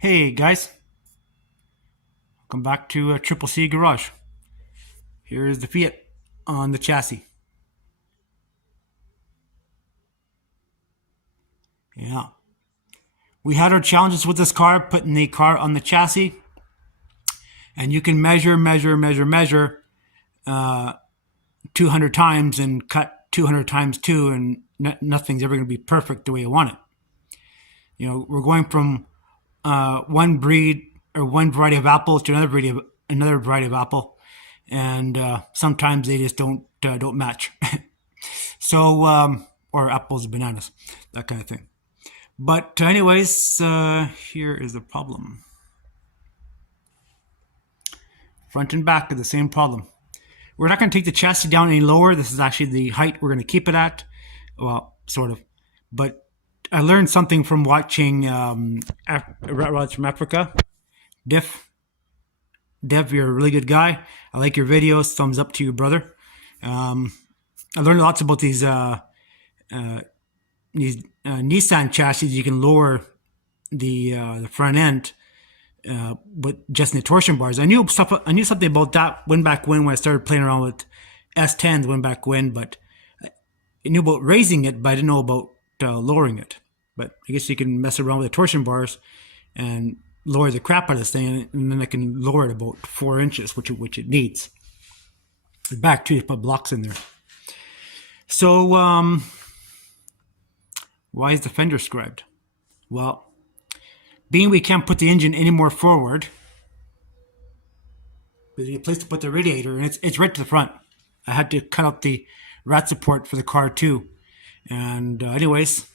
Hey guys, welcome back to Triple C Garage. Here's the Fiat on the chassis. Yeah, we had our challenges with this car, putting the car on the chassis, and you can measure 200 times and cut 200 times too, and nothing's ever going to be perfect the way you want it. We're going from one breed or one variety of apples to another variety of apple, and sometimes they just don't match. Or apples, bananas, that kind of thing. But anyways, here is the problem. Front and back are the same problem. We're not going to take the chassis down any lower. This is actually the height we're going to keep it at. Well, sort of. But I learned something from watching rat rods from Africa. Dev, you're a really good guy. I like your videos. Thumbs up to you, brother. I learned lots about these Nissan chassis. You can lower the front end, but just in the torsion bars. I knew something about that when I started playing around with S10s but I knew about raising it, but I didn't know about lowering it. But I guess you can mess around with the torsion bars and lower the crap out of this thing, and then I can lower it about 4 inches, which it needs. The back too, you put blocks in there. So why is the fender scribed? Well, being we can't put the engine any more forward, there's a place to put the radiator, and it's right to the front. I had to cut out the rat support for the car too. And anyways,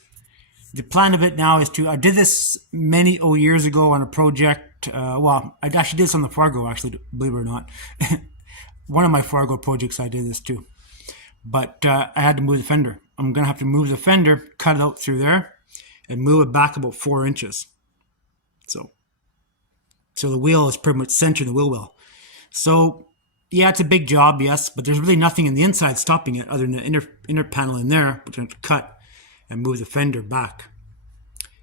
the plan of it now is I did this many years ago on a project. I actually did this on the Fargo, actually, believe it or not. One of my Fargo projects I did this too. But I had to move the fender. I'm going to have to move the fender, cut it out through there, and move it back about 4 inches. So the wheel is pretty much centered in the wheel well. So, yeah, it's a big job, yes, but there's really nothing in the inside stopping it other than the inner panel in there, which I'm going to cut and move the fender back.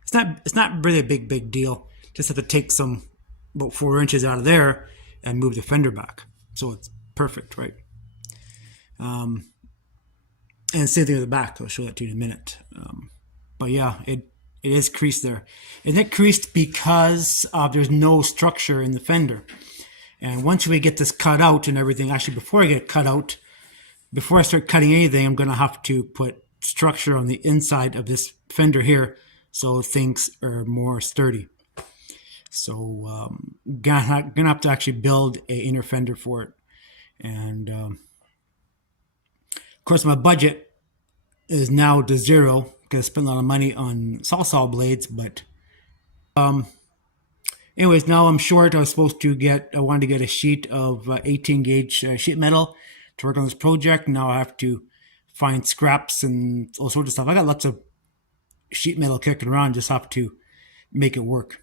It's not really a big deal. Just have to take about 4 inches out of there and move the fender back. So it's perfect, right? And same thing with the back. I'll show that to you in a minute. But yeah, it is creased there. And it creased because there's no structure in the fender. And once we get this cut out and everything, actually before I get it cut out, before I start cutting anything, I'm going to have to put structure on the inside of this fender here so things are more sturdy. So gonna have to actually build a inner fender for it. And of course, my budget is now to zero because I spent a lot of money on saw blades. But anyways, now I'm short. I wanted to get a sheet of 18 gauge sheet metal to work on this project. Now I have to find scraps and all sorts of stuff. I got lots of sheet metal kicking around. Just have to make it work.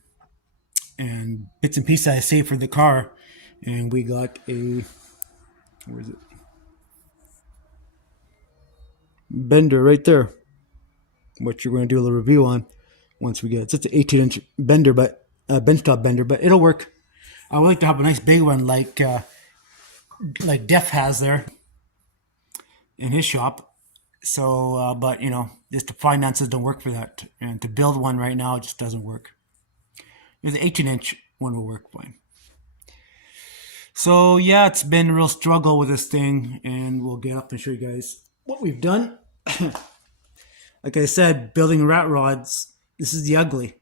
And bits and pieces I saved for the car. And we got where is it? Bender right there, which you're going to do a little review on once we get it. It's just an 18-inch bender, but benchtop bender, but it'll work. I would like to have a nice big one like Def has there in his shop. So, but just the finances don't work for that, and to build one right now just doesn't work. The 18-inch one will work fine. So yeah, it's been a real struggle with this thing, and we'll get up and show you guys what we've done. Like I said, building rat rods, this is the ugly.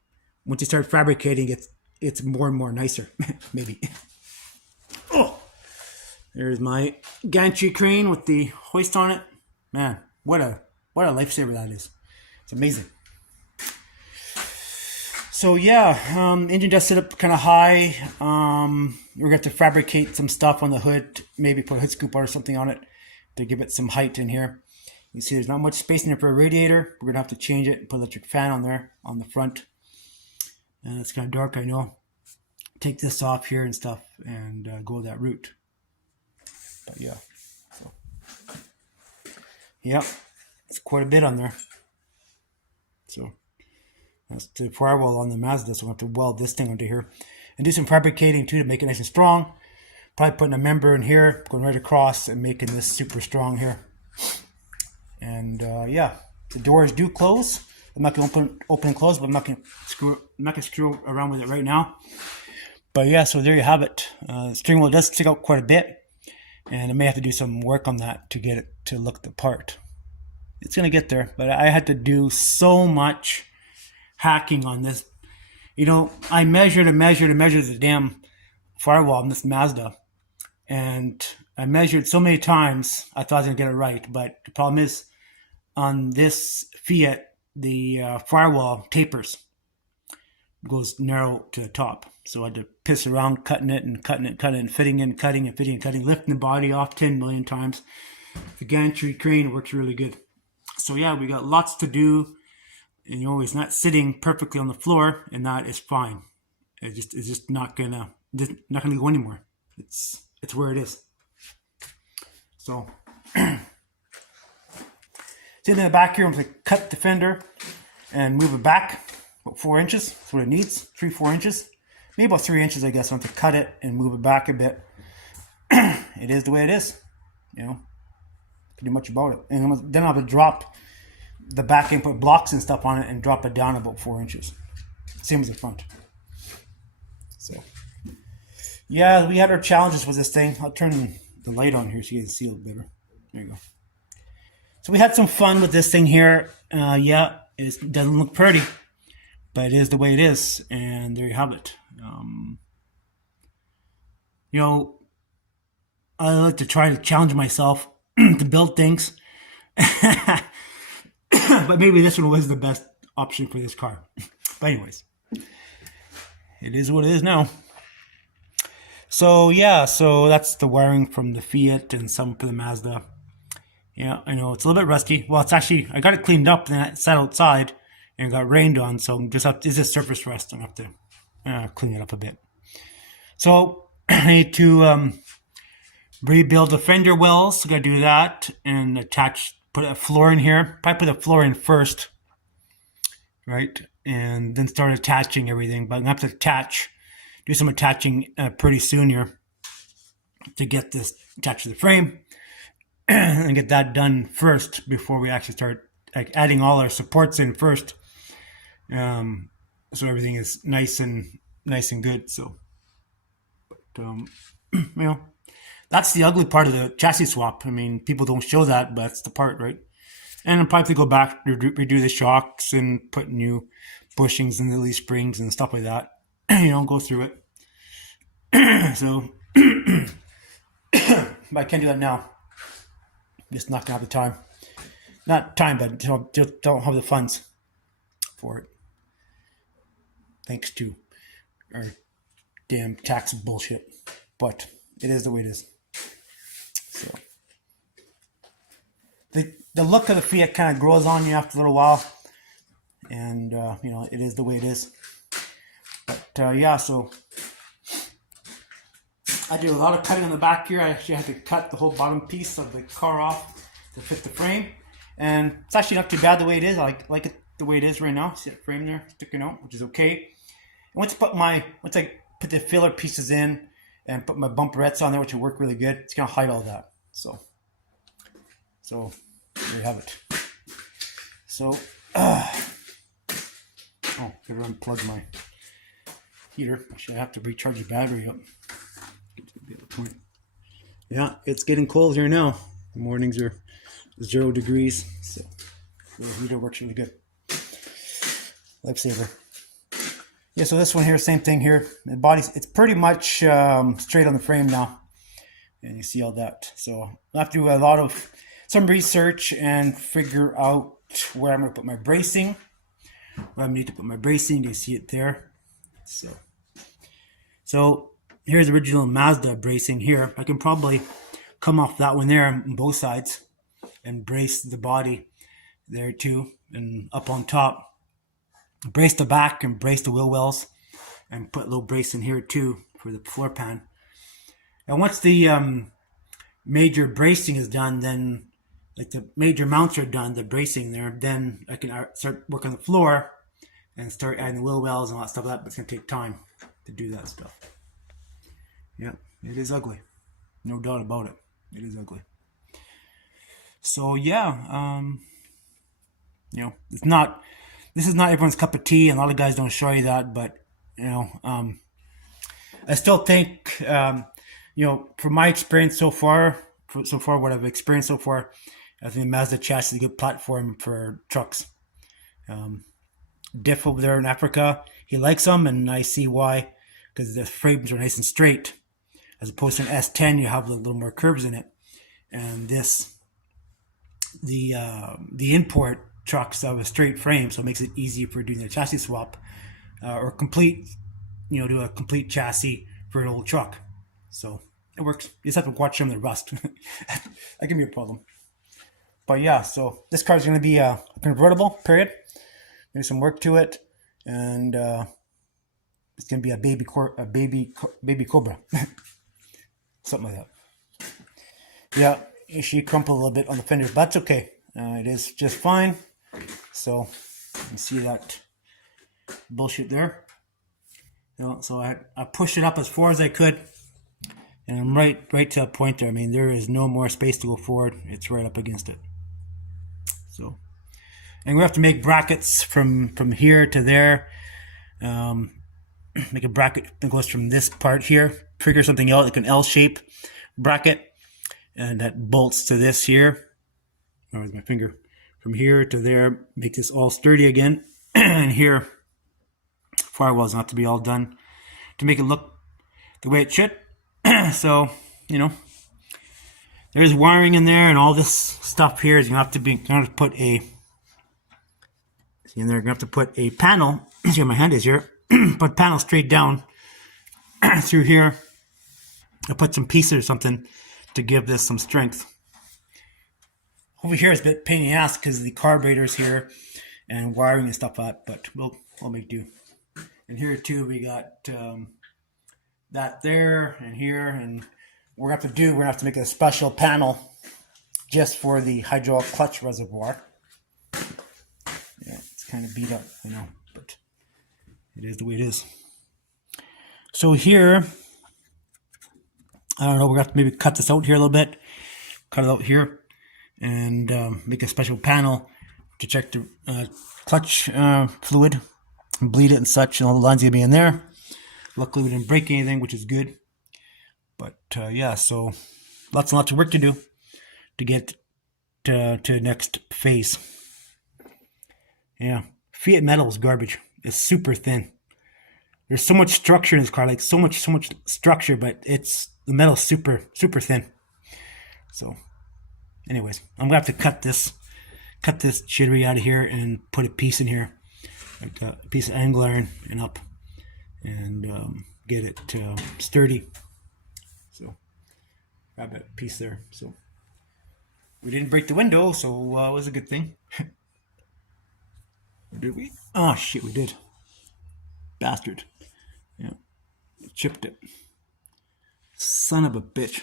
Once you start fabricating, it's more and more nicer, maybe. Oh, there's my gantry crane with the hoist on it. Man, what a lifesaver that is. It's amazing. So yeah, engine does sit up kind of high. We're going to have to fabricate some stuff on the hood, maybe put a hood scoop or something on it to give it some height in here. You see there's not much space in there for a radiator. We're going to have to change it and put an electric fan on there on the front. And it's kind of dark, I know. Take this off here and stuff and go that route. But yeah. So, yeah, it's quite a bit on there. So That's the firewall on the Mazda, so we'll have to weld this thing onto here. And do some fabricating too to make it nice and strong. Probably putting a member in here, going right across and making this super strong here. And yeah, the doors do close. I'm not going to open and close, but I'm not going to screw around with it right now. But yeah, so there you have it. The steering wheel does stick out quite a bit, and I may have to do some work on that to get it to look the part. It's going to get there, but I had to do so much hacking on this. You know, I measured the damn firewall on this Mazda, and I measured so many times I thought I was going to get it right, but the problem is on this Fiat, the firewall tapers, goes narrow to the top. So I had to piss around cutting it, and fitting in, cutting, lifting the body off 10 million times. The gantry crane works really good. So yeah, we got lots to do, and you know, it's not sitting perfectly on the floor, and that is fine. It's just not gonna go anymore. It's where it is. So sitting in the back here, I'm going to cut the fender and move it back about 4 inches. That's what it needs, 3-4 inches. Maybe about 3 inches, I guess. I want to cut it and move it back a bit. It is the way it is, you know, pretty much about it. And then I'll have to drop the back and put blocks and stuff on it and drop it down about 4 inches. Same as the front. So, yeah, we had our challenges with this thing. I'll turn the light on here so you can see a little better. There you go. So we had some fun with this thing here. Yeah, it doesn't look pretty, but it is the way it is, and there you have it. You know, I like to try to challenge myself to build things, but maybe this one was the best option for this car. But anyways, it is what it is now. So yeah, so that's the wiring from the Fiat and some for the Mazda. Yeah, I know it's a little bit rusty. Well, it's actually, I got it cleaned up and then it sat outside and it got rained on, so it's just surface rust. I'm going to have to clean it up a bit. So I need to rebuild the fender wells. So I got to do that and put a floor in here. Probably put the floor in first, right? And then start attaching everything. But I'm going to have to do some attaching pretty soon here to get this attached to the frame. And get that done first before we actually start adding all our supports in first, so everything is nice and good. So, but you know, that's the ugly part of the chassis swap. I mean, people don't show that, but that's the part, right? And I'll probably go back, redo the shocks, and put new bushings and the leaf springs and stuff like that. You know, go through it. So, but I can't do that now. Just not gonna have the time. Not time, but just don't have the funds for it. Thanks to our damn tax bullshit. But it is the way it is. So the look of the Fiat kind of grows on you after a little while, and you know, it is the way it is. But yeah, so I do a lot of cutting on the back here. I actually had to cut the whole bottom piece of the car off to fit the frame. And it's actually not too bad the way it is. I like it the way it is right now. See that frame there sticking out, which is okay. And once I put the filler pieces in and put my bumperettes on there, which will work really good, it's going to hide all that. So there you have it. So, gotta unplug my heater. Actually, I have to recharge the battery up. Yeah, it's getting cold here now. The mornings are 0 degrees, so the heater works really good. Lifesaver. Yeah, so this one here, same thing here. The body's, it's pretty much straight on the frame now, and you see all that. So I have to do some research and figure out where I'm going to put my bracing. Where I need to put my bracing. You see it there. So here's the original Mazda bracing here. I can probably come off that one there on both sides and brace the body there too, and up on top. Brace the back and brace the wheel wells, and put a little brace in here too for the floor pan. And once the major bracing is done, then like the major mounts are done, the bracing there, then I can start working on the floor and start adding the wheel wells and all that stuff like that, but it's going to take time to do that stuff. Yeah, it is ugly. No doubt about it. It is ugly. So yeah, you know, this is not everyone's cup of tea, and a lot of guys don't show you that, but you know, I still think, you know, from my experience so far, what I've experienced so far, I think the Mazda chassis is a good platform for trucks. Diff over there in Africa, he likes them, and I see why, because the frames are nice and straight, as opposed to an S10, you have a little more curves in it. And the import trucks have a straight frame, so it makes it easy for doing a chassis swap, or complete, you know, do a complete chassis for an old truck. So it works. You just have to watch them the rust. That can be a problem. But yeah, so this car is going to be a convertible, period. There's some work to it, and it's going to be a baby Cobra, something like that. Yeah, she crumpled a little bit on the fenders, but that's okay. It is just fine. So you can see that bullshit there. You know, so I pushed it up as far as I could, and I'm right to a point there. I mean, there is no more space to go forward. It's right up against it. So, and we have to make brackets from here to there. Make a bracket that goes from this part here, figure something out like an L shape bracket, and that bolts to this here. Oh, where's my finger? From here to there, make this all sturdy again. And here, firewalls have to be all done to make it look the way it should. So, you know, there's wiring in there, and all this stuff here is going to have to put a, see in there, going to have to put a panel, see where my hand is here, put panel straight down through here. I'll put some pieces or something to give this some strength. Over here is a bit pain in the ass because the carburetor's here and wiring and stuff like that, but we'll make do. And here too, we got that there and here, and we're gonna have to make a special panel just for the hydraulic clutch reservoir. Yeah, it's kind of beat up, you know, but it is the way it is. So here, I don't know, we're gonna have to maybe cut this out here a little bit, cut it out here, and make a special panel to check the clutch fluid, and bleed it and such, and all the lines gonna be in there. Luckily, we didn't break anything, which is good. But yeah, so lots and lots of work to do to get to next phase. Yeah, Fiat metal is garbage. It's super thin. There's so much structure in this car, like so much structure, but the metal's super thin. So, anyways, I'm gonna have to cut this shittery out of here and put a piece in here, like a piece of angle iron and up, and get it sturdy. So grab that piece there. So we didn't break the window, so it was a good thing. Did we? Oh shit, we did. Bastard. Yeah, chipped it. Son of a bitch.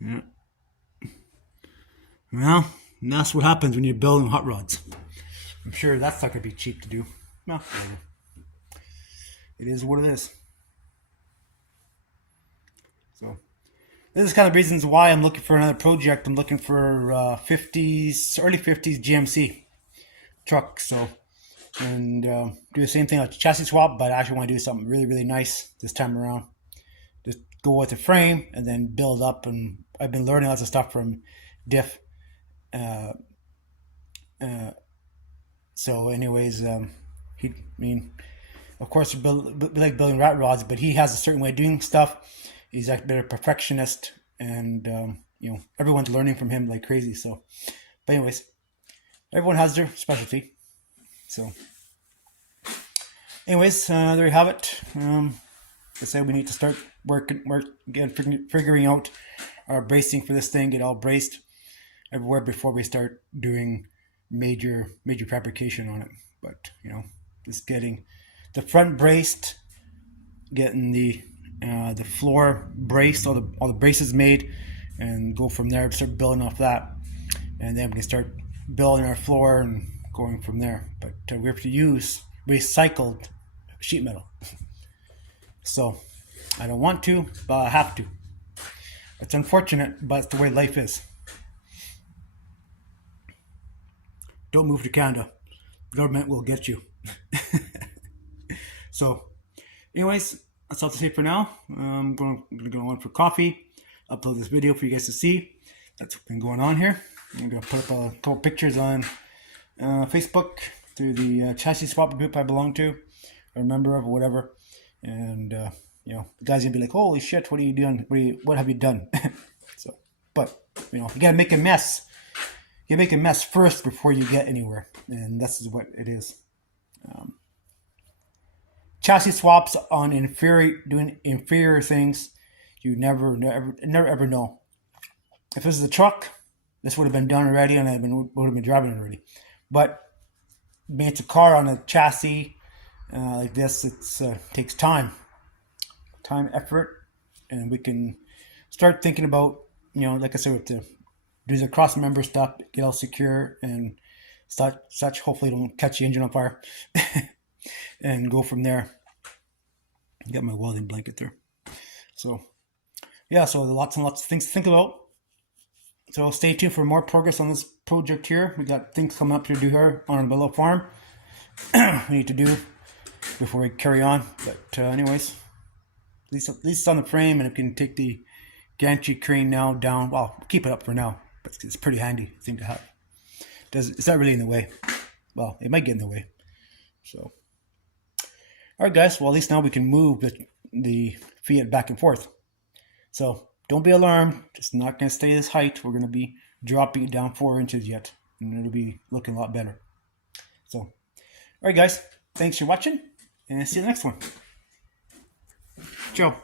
Yeah. Well, that's what happens when you're building hot rods. I'm sure that's not gonna be cheap to do. No, whatever. It is what it is. So this is kind of reasons why I'm looking for another project. I'm looking for early 50s GMC truck. So, and do the same thing, like chassis swap, but I actually want to do something really nice this time around. Just go with the frame and then build up. And I've been learning lots of stuff from Diff. So anyways, of course, we like building rat rods, but he has a certain way of doing stuff. He's a better perfectionist, and you know, everyone's learning from him like crazy. So, but anyways, everyone has their specialty. So, anyways, there you have it. Like I said, we need to start figuring out our bracing for this thing. Get all braced everywhere before we start doing major fabrication on it. But you know, just getting the front braced, getting the floor braced, all the braces made, and go from there. Start building off that, and then we can start building our floor and going from there. But we have to use recycled sheet metal. So I don't want to, but I have to. It's unfortunate, but it's the way life is. Don't move to Canada. The government will get you. So, anyways, that's all to say for now. I'm going to go on for coffee, upload this video for you guys to see. That's what's been going on here. I'm going to put up a couple pictures on Facebook through the chassis swap group I belong to, or a member of, or whatever. And, you know, the guy's going to be like, holy shit, what are you doing? What have you done? So, but, you know, you got to make a mess. You make a mess first before you get anywhere. And that's what it is. Chassis swaps on doing inferior things, you never ever know. If this is a truck, this would have been done already, and would have been driving it already. But when it's a car on a chassis like this, it takes time, effort, and we can start thinking about, you know, like I said, with the do the cross member stuff, get all secure and such. Hopefully, don't catch the engine on fire. And go from there. Got my welding blanket there. So, yeah, so lots and lots of things to think about. So stay tuned for more progress on this project here. We got things coming up to do here on the little farm. We need to do before we carry on. But anyways, at least it's on the frame, and it can take the gantry crane now down. Well, keep it up for now, but it's a pretty handy thing to have. It's not really in the way. Well, it might get in the way. So. All right, guys. Well, at least now we can move the Fiat back and forth. So don't be alarmed. It's not going to stay this height. We're going to be dropping it down 4 inches yet, and it'll be looking a lot better. So, all right, guys. Thanks for watching, and see you in the next one. Ciao.